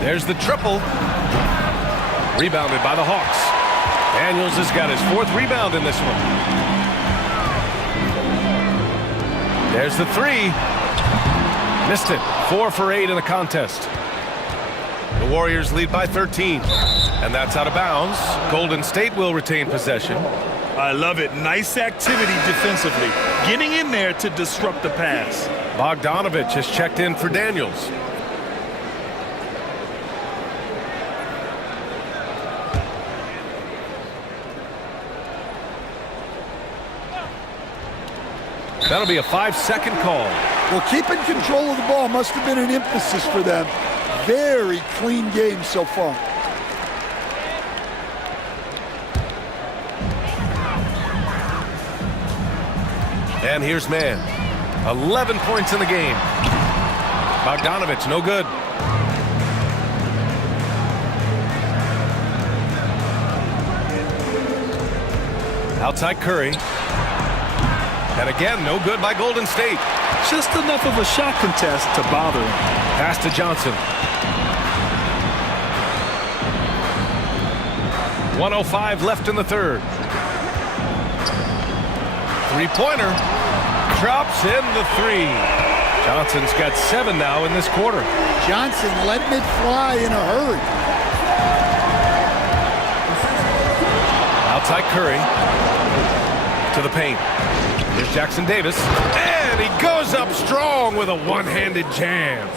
There's the triple. Rebounded by the Hawks. Daniels has got his 4th rebound in this one. There's the 3. Missed it. 4 for 8 in the contest. The Warriors lead by 13. And that's out of bounds. Golden State will retain possession. I love it. Nice activity defensively. Getting in there to disrupt the pass. Bogdanovich has checked in for Daniels. That'll be a 5-second call. Well, keeping control of the ball must have been an emphasis for them. Very clean game so far. And here's Mann. 11 points in the game. Bogdanovich, no good. Outside Curry. And again, no good by Golden State. Just enough of a shot contest to bother him. Pass to Johnson. 1:05 left in the third. Three-pointer. Drops in the 3. Johnson's got 7 now in this quarter. Johnson letting it fly in a hurry. Outside Curry. To the paint. Here's Jackson Davis. And he goes up strong with a one-handed jam.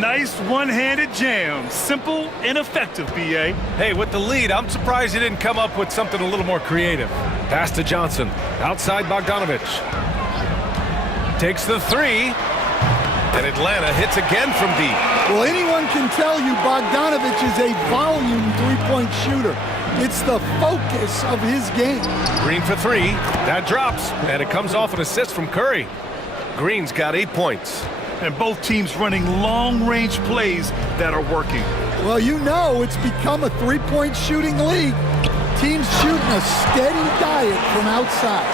Nice one-handed jam. Simple and effective, B.A. Hey, with the lead, I'm surprised he didn't come up with something a little more creative. Pass to Johnson. Outside Bogdanovich. Takes the 3. And Atlanta hits again from deep. Well, anyone can tell you Bogdanovich is a volume three-point shooter. It's the focus of his game. Green for 3. That drops, and it comes off an assist from Curry. Green's got 8 points. And both teams running long-range plays that are working. Well, you know it's become a three-point shooting league. Teams shooting a steady diet from outside.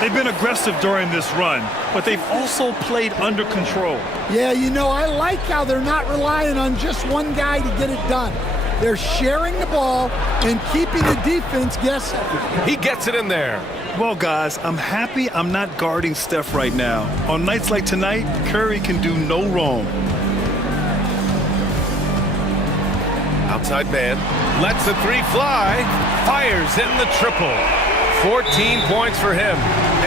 They've been aggressive during this run, but they've also played under control. Yeah, you know, I like how they're not relying on just one guy to get it done. They're sharing the ball and keeping the defense guessing. He gets it in there. Well, guys, I'm happy I'm not guarding Steph right now. On nights like tonight, Curry can do no wrong. Outside man. Lets the 3 fly. Fires in the triple. 14 points for him.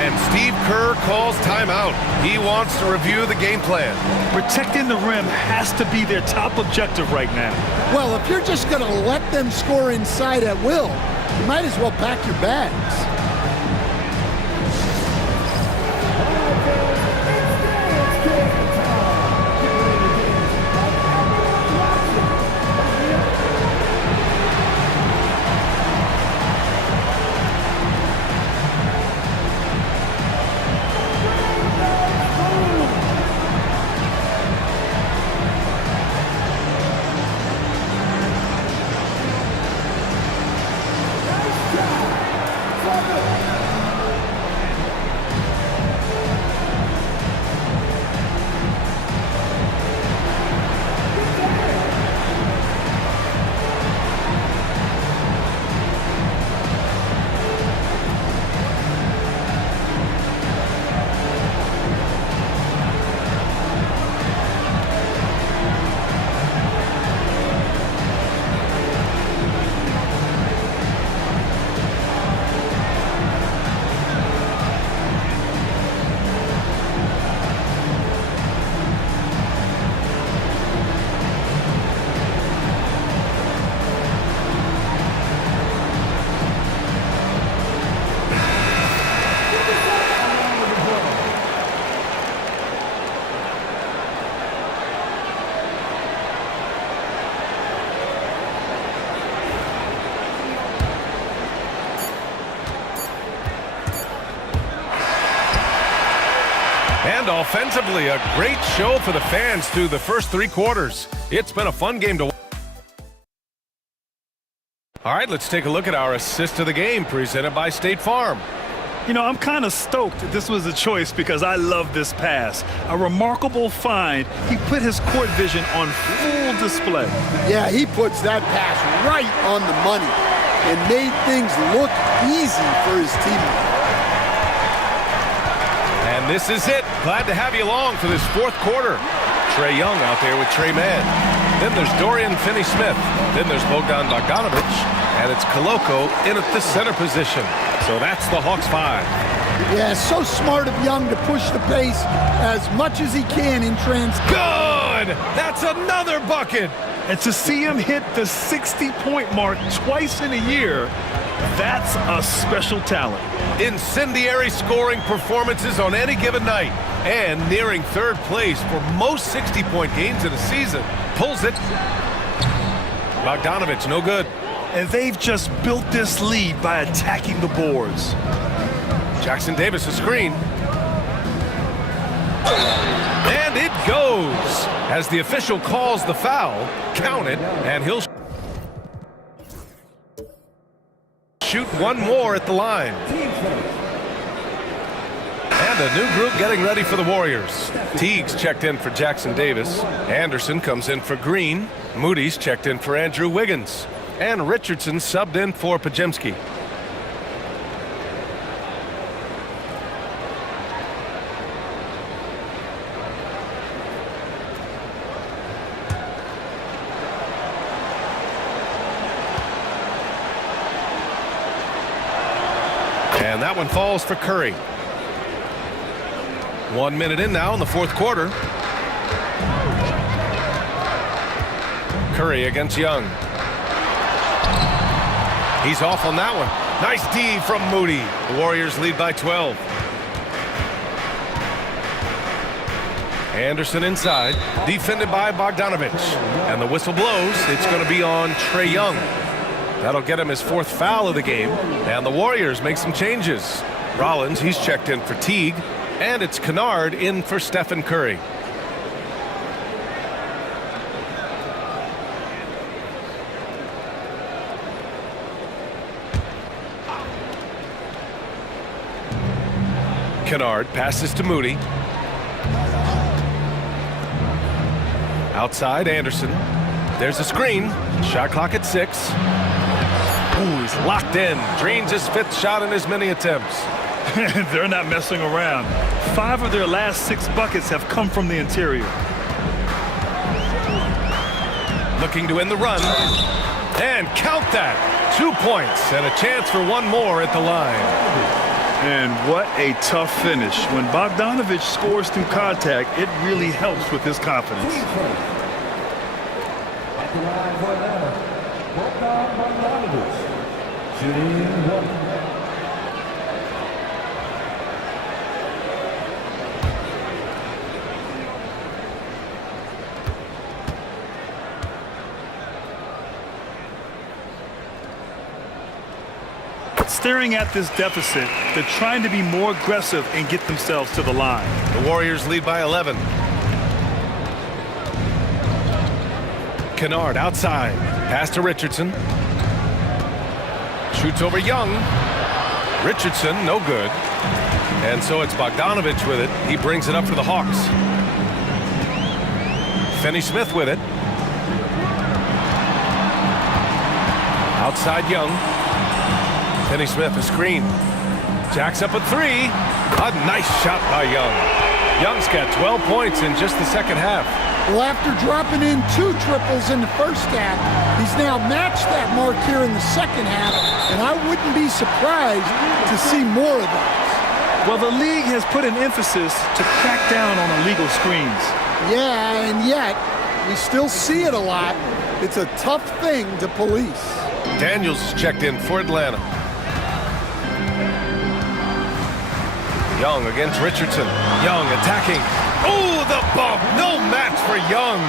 And Steve Kerr calls timeout. He wants to review the game plan. Protecting the rim has to be their top objective right now. Well, if you're just going to let them score inside at will, you might as well pack your bags. And offensively, a great show for the fans through the first 3 quarters. It's been a fun game to watch. All right, let's take a look at our assist of the game presented by State Farm. You know, I'm kind of stoked that this was a choice because I love this pass. A remarkable find. He put his court vision on full display. Yeah, he puts that pass right on the money and made things look easy for his teammate. And this is it. Glad to have you along for this fourth quarter. Trae Young out there with Trey Mann. Then there's Dorian Finney-Smith. Then there's Bogdan Bogdanovic. And it's Koloko in at the center position. So that's the Hawks 5. Yeah, so smart of Young to push the pace as much as he can in Good! That's another bucket! And to see him hit the 60-point mark twice in a year, that's a special talent. Incendiary scoring performances on any given night. And nearing third place for most 60-point games in a season. Pulls it. Bogdanovic, no good. And they've just built this lead by attacking the boards. Jackson Davis a screen. And it goes. As the official calls the foul, count it, and he'll shoot one more at the line. And a new group getting ready for the Warriors. Teague's checked in for Jackson Davis. Anderson comes in for Green. Moody's checked in for Andrew Wiggins. And Richardson subbed in for Pajemski. And that one falls for Curry. 1 minute in now in the fourth quarter. Curry against Young. He's off on that one. Nice D from Moody. The Warriors lead by 12. Anderson inside, defended by Bogdanovic. And the whistle blows. It's going to be on Trae Young. That'll get him his fourth foul of the game. And the Warriors make some changes. Rollins, he's checked in for Teague. And it's Kennard in for Stephen Curry. Kennard passes to Moody. Outside, Anderson. There's a screen. Shot clock at 6. Ooh, he's locked in. Drains his fifth shot in as many attempts. They're not messing around. 5 of their last 6 buckets have come from the interior. Looking to end the run. And count that. 2 points and a chance for one more at the line. And what a tough finish. When Bogdanovic scores through contact, it really helps with his confidence. At the line for Atlanta, Bogdanovic, shooting 1. Staring at this deficit, they're trying to be more aggressive and get themselves to the line. The Warriors lead by 11. Kennard outside. Pass to Richardson. Shoots over Young. Richardson, no good. And so it's Bogdanovic with it. He brings it up for the Hawks. Finney-Smith with it. Outside Young. Finney-Smith a screen. Jacks up a 3. A nice shot by Young. Young's got 12 points in just the second half. Well, after dropping in 2 triples in the first half, he's now matched that mark here in the second half, and I wouldn't be surprised to see more of those. Well, the league has put an emphasis to crack down on illegal screens. Yeah, and yet we still see it a lot. It's a tough thing to police. Daniels is checked in for Atlanta. Young against Richardson. Young attacking. Oh, the bump. No match for Young.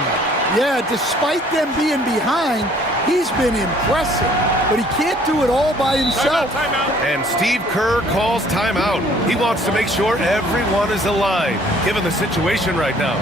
Yeah, despite them being behind, he's been impressive, but he can't do it all by himself. Timeout. And Steve Kerr calls timeout. He wants to make sure everyone is alive, given the situation right now.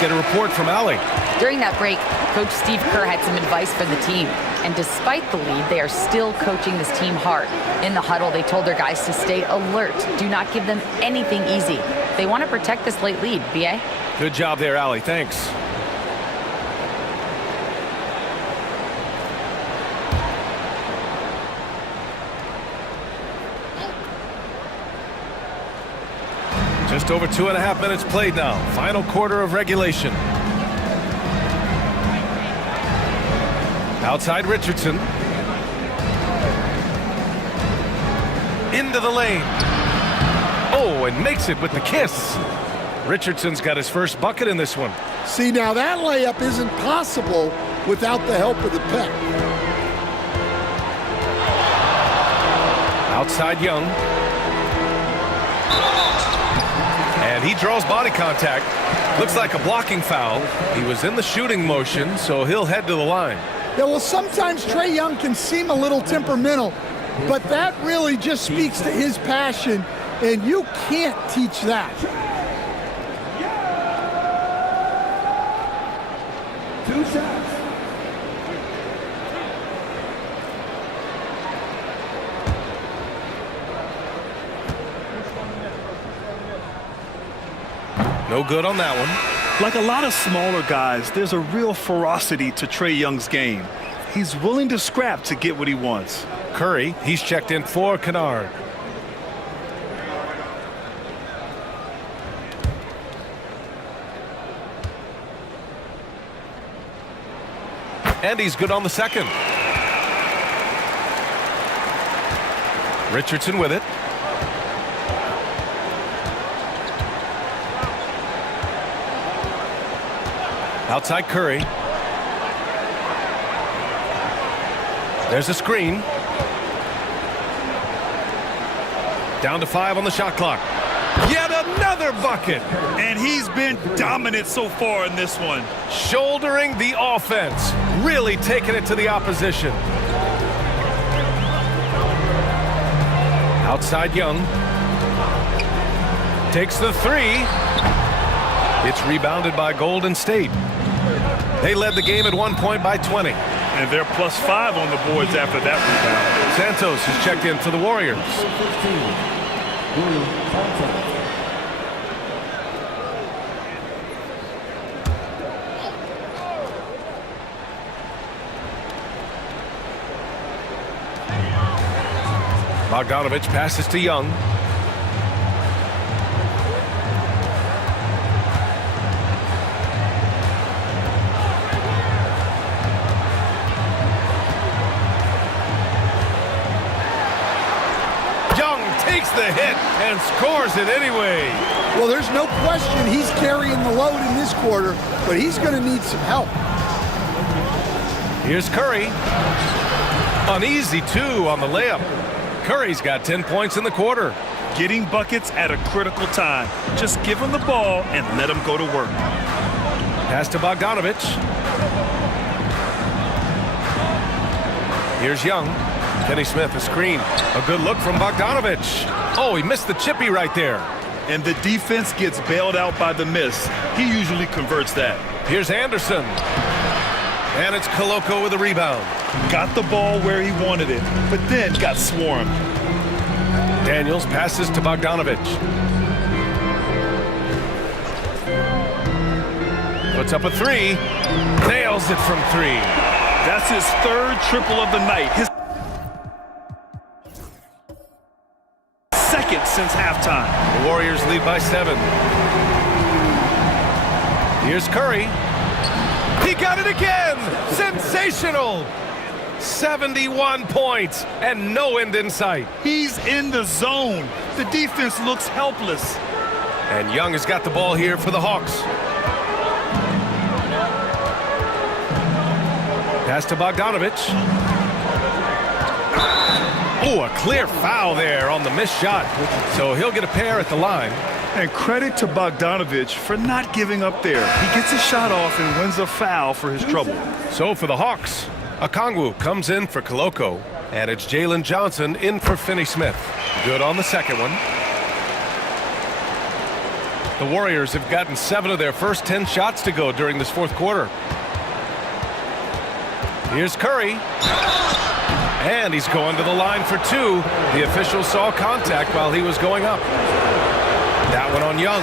get a report from Allie. During that break, Coach Steve Kerr had some advice for the team. And despite the lead, they are still coaching this team hard. In the huddle, they told their guys to stay alert. Do not give them anything easy. They want to protect this late lead, B.A. Good job there, Allie. Thanks. Just over 2.5 minutes played now. Final quarter of regulation. Outside Richardson. Into the lane. Oh, and makes it with the kiss. Richardson's got his first bucket in this one. See, now that layup isn't possible without the help of the pec. Outside Young. And he draws body contact. Looks like a blocking foul. He was in the shooting motion, so he'll head to the line. Yeah, well, sometimes Trae Young can seem a little temperamental, but that really just speaks to his passion, and you can't teach that. 2 shots. No good on that one. Like a lot of smaller guys, there's a real ferocity to Trae Young's game. He's willing to scrap to get what he wants. Curry, he's checked in for Kennard. And he's good on the second. Richardson with it. Outside Curry. There's a screen. Down to 5 on the shot clock. Yet another bucket. And he's been dominant so far in this one. Shouldering the offense. Really taking it to the opposition. Outside Young. Takes the 3. It's rebounded by Golden State. They led the game at 1 point by 20. And they're +5 on the boards after that rebound. Santos has checked in for the Warriors. 15. Contact. Bogdanovich passes to Young. Young takes the hit and scores it anyway. Well, there's no question he's carrying the load in this quarter, but he's going to need some help. Here's Curry. An easy 2 on the layup. Curry's got 10 points in the quarter. Getting buckets at a critical time. Just give him the ball and let him go to work. Pass to Bogdanovich. Here's Young. Kenny Smith, a screen. A good look from Bogdanovich. Oh, he missed the chippy right there. And the defense gets bailed out by the miss. He usually converts that. Here's Anderson. And it's Koloko with a rebound. Got the ball where he wanted it, but then got swarmed. Daniels passes to Bogdanovich. Puts up a 3. Nails it from 3. That's his 3rd triple of the night. His 2nd since halftime. The Warriors lead by 7. Here's Curry. He got it again! Sensational! 71 points and no end in sight. He's in the zone. The defense looks helpless. And Young has got the ball here for the Hawks. Pass to Bogdanovich. Oh, a clear foul there on the missed shot. So he'll get a pair at the line. And credit to Bogdanovich for not giving up there. He gets a shot off and wins a foul for his trouble. So for the Hawks, Okongwu comes in for Koloko, and it's Jalen Johnson in for Finney Smith. Good on the second one. The Warriors have gotten 7 of their first 10 shots to go during this fourth quarter. Here's Curry. And he's going to the line for 2. The official saw contact while he was going up. That one on Young.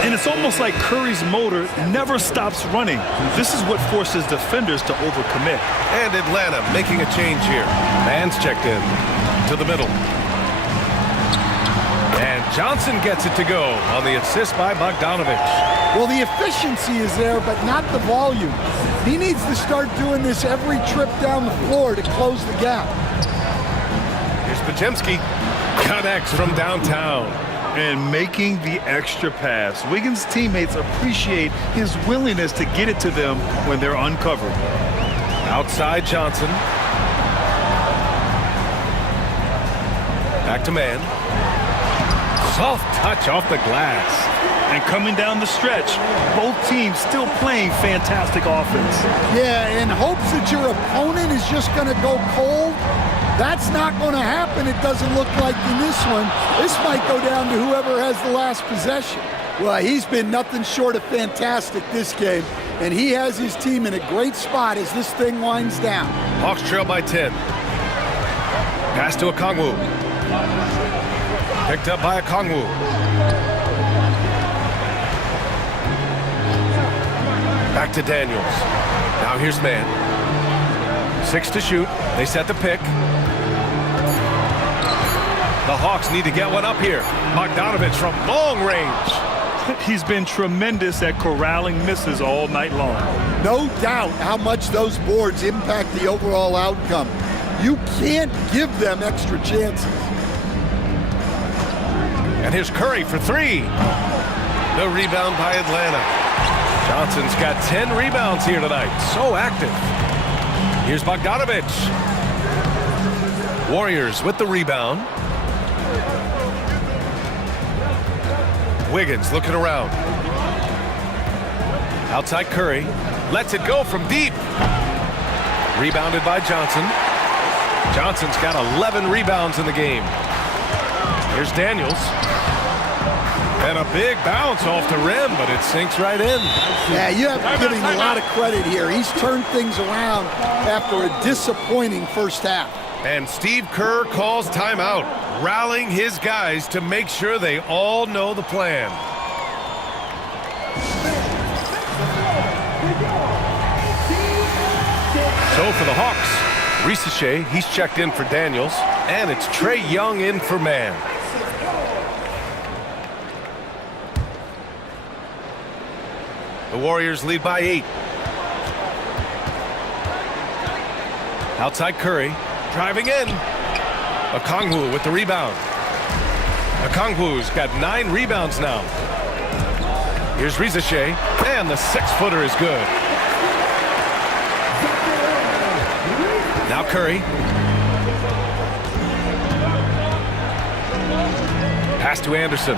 And it's almost like Curry's motor never stops running. This is what forces defenders to overcommit. And Atlanta making a change here. Man's checked in to the middle. And Johnson gets it to go on the assist by Bogdanovich. Well, the efficiency is there, but not the volume. He needs to start doing this every trip down the floor to close the gap. Here's Podziemski. Connects from downtown. And making the extra pass. Wiggins' teammates appreciate his willingness to get it to them when they're uncovered. Outside Johnson. Back to man. Soft touch off the glass. And coming down the stretch, both teams still playing fantastic offense. Yeah, in hopes that your opponent is just going to go cold. That's not going to happen, it doesn't look like in this one. This might go down to whoever has the last possession. Well, he's been nothing short of fantastic this game, and he has his team in a great spot as this thing winds down. Hawks trail by 10. Pass to Okongwu. Picked up by Okongwu. Back to Daniels. Now here's man. 6 to shoot. They set the pick. The Hawks need to get one up here. Bogdanovich from long range. He's been tremendous at corralling misses all night long. No doubt how much those boards impact the overall outcome. You can't give them extra chances. And here's Curry for 3. No rebound by Atlanta. Johnson's got 10 rebounds here tonight. So active. Here's Bogdanovich. Warriors with the rebound. Wiggins looking around. Outside Curry. Lets it go from deep. Rebounded by Johnson. Johnson's got 11 rebounds in the game. Here's Daniels. And a big bounce off the rim, but it sinks right in. Yeah, you have to give him a lot of credit here. He's turned things around after a disappointing first half. And Steve Kerr calls timeout, rallying his guys to make sure they all know the plan. So for the Hawks, Risache, he's checked in for Daniels, and it's Trae Young in for man. The Warriors lead by 8. Outside Curry. Driving in. Okongwu with the rebound. Okongwu's got 9 rebounds now. Here's Risache, and the 6-footer is good. Now Curry. Pass to Anderson.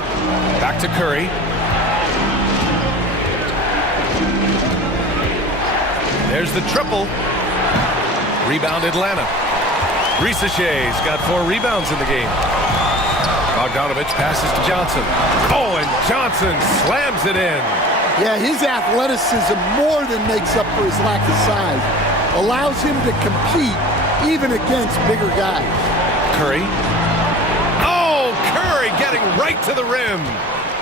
Back to Curry. There's the triple. Rebound Atlanta. Risache's got 4 rebounds in the game. Bogdanovich passes to Johnson. Oh, and Johnson slams it in. Yeah, his athleticism more than makes up for his lack of size. Allows him to compete even against bigger guys. Curry. Oh, Curry getting right to the rim.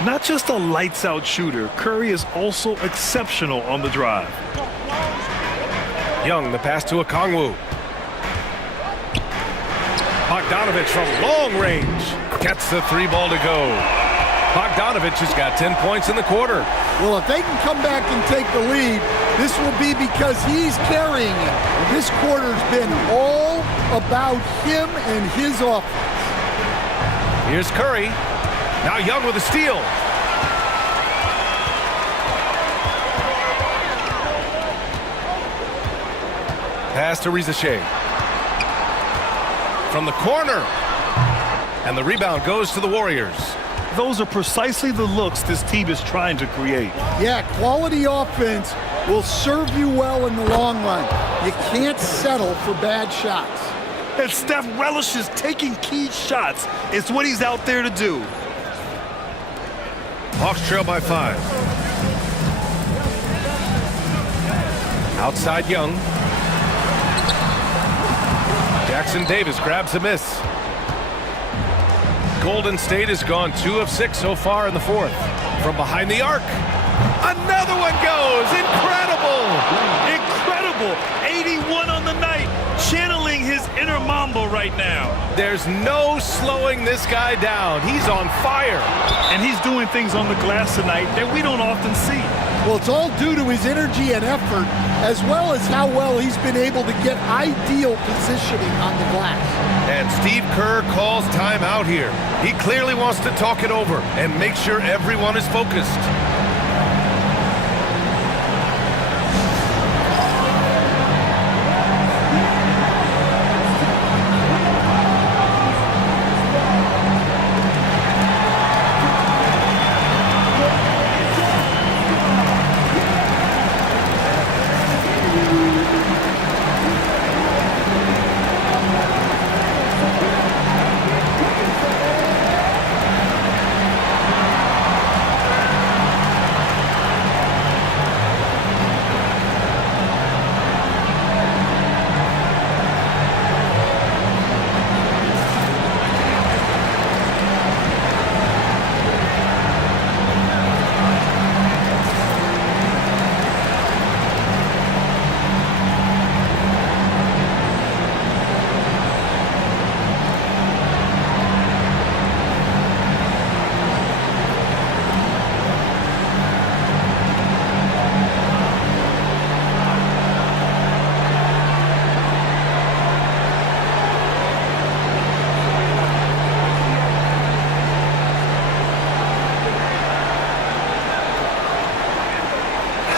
Not just a lights-out shooter, Curry is also exceptional on the drive. Young, the pass to Okongwu. Bogdanovich from long range gets the 3 ball to go. Bogdanovich has got 10 points in the quarter. Well, if they can come back and take the lead, this will be because he's carrying it. This quarter's been all about him and his offense. Here's Curry. Now Young with a steal. Pass to Risache. From the corner. And the rebound goes to the Warriors. Those are precisely the looks this team is trying to create. Yeah, quality offense will serve you well in the long run. You can't settle for bad shots. And Steph relishes taking key shots. It's what he's out there to do. Hawks trail by 5. Outside Young. Jackson Davis grabs the miss. Golden State has gone 2 of 6 so far in the fourth. From behind the arc. Another one goes. Incredible. Incredible. 81 on the night. Channeling his inner Mamba right now. There's no slowing this guy down. He's on fire. And he's doing things on the glass tonight that we don't often see. Well, it's all due to his energy and effort, as well as how well he's been able to get ideal positioning on the glass. And Steve Kerr calls timeout here. He clearly wants to talk it over and make sure everyone is focused.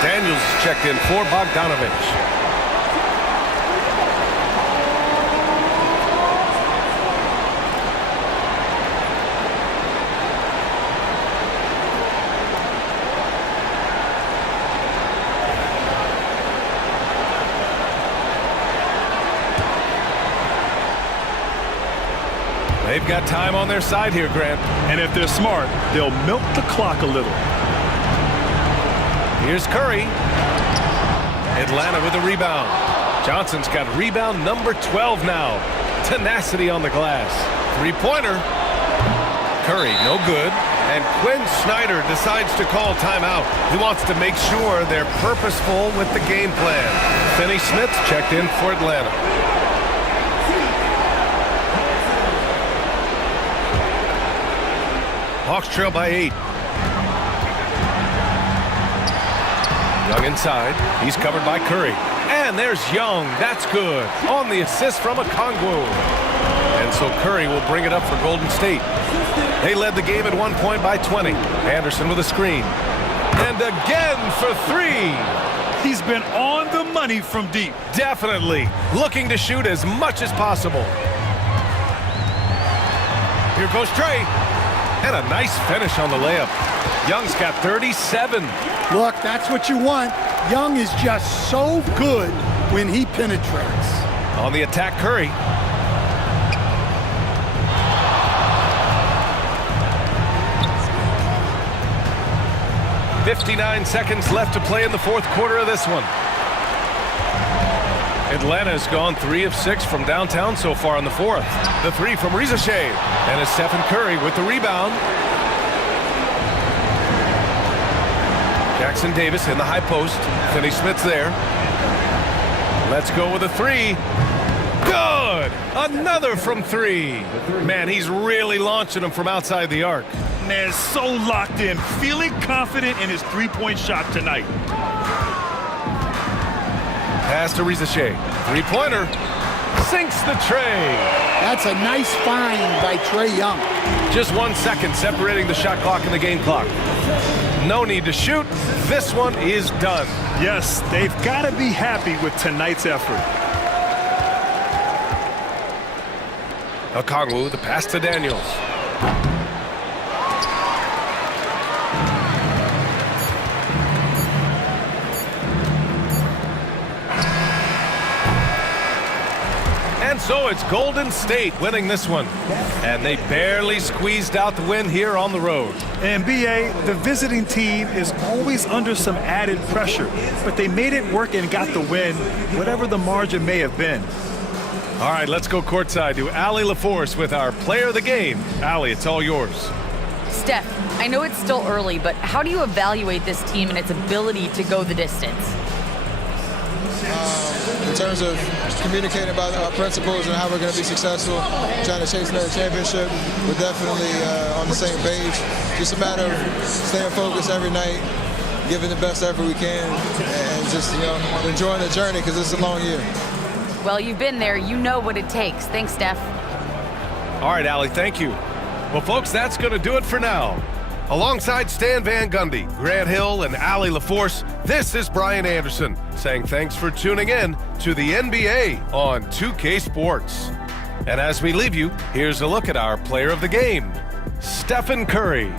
Daniels checked in for Bogdanovich. They've got time on their side here, Grant. And if they're smart, they'll milk the clock a little. Here's Curry. Atlanta with a rebound. Johnson's got rebound number 12 now. Tenacity on the glass. Three-pointer. Curry, no good. And Quinn Snyder decides to call timeout. He wants to make sure they're purposeful with the game plan. Finney Smith checked in for Atlanta. Hawks trail by 8. Young inside. He's covered by Curry. And there's Young. That's good. On the assist from Okongwu. And so Curry will bring it up for Golden State. They led the game at 1 point by 20. Anderson with a screen. And again for 3. He's been on the money from deep. Definitely. Looking to shoot as much as possible. Here goes Trey. And a nice finish on the layup. Young's got 37. Look, that's what you want. Young is just so good when he penetrates. On the attack, Curry. "59 seconds left to play in the fourth quarter of this one. Atlanta has gone 3 of 6 from downtown so far in the fourth. The 3 from Rizasheh. And it's Stephen Curry with the rebound. Jackson Davis in the high post. Finney Smith's there. Let's go with a 3. Good! Another from 3. Man, he's really launching them from outside the arc. Man, so locked in, feeling confident in his three-point shot tonight. Pass to Rizasheh. Three-pointer. Sinks the tray. That's a nice find by Trae Young. Just 1 second separating the shot clock and the game clock. No need to shoot. This one is done. Yes, they've got to be happy with tonight's effort. Okongwu, the pass to Daniels. And so it's Golden State winning this one. And they barely squeezed out the win here on the road. And BA, the visiting team is always under some added pressure, but they made it work and got the win, whatever the margin may have been. All right, let's go courtside to Allie LaForce with our player of the game. Allie, it's all yours. Steph, I know it's still early, but how do you evaluate this team and its ability to go the distance? In terms of communicating about our principles and how we're going to be successful, trying to chase another championship, we're definitely on the same page. Just a matter of staying focused every night, giving the best effort we can, and just enjoying the journey because it's a long year. Well, you've been there. You know what it takes. Thanks, Steph. All right, Allie, thank you. Well, folks, that's going to do it for now. Alongside Stan Van Gundy, Grant Hill, and Allie LaForce, this is Brian Anderson saying thanks for tuning in to the NBA on 2K Sports. And as we leave you, here's a look at our player of the game, Stephen Curry.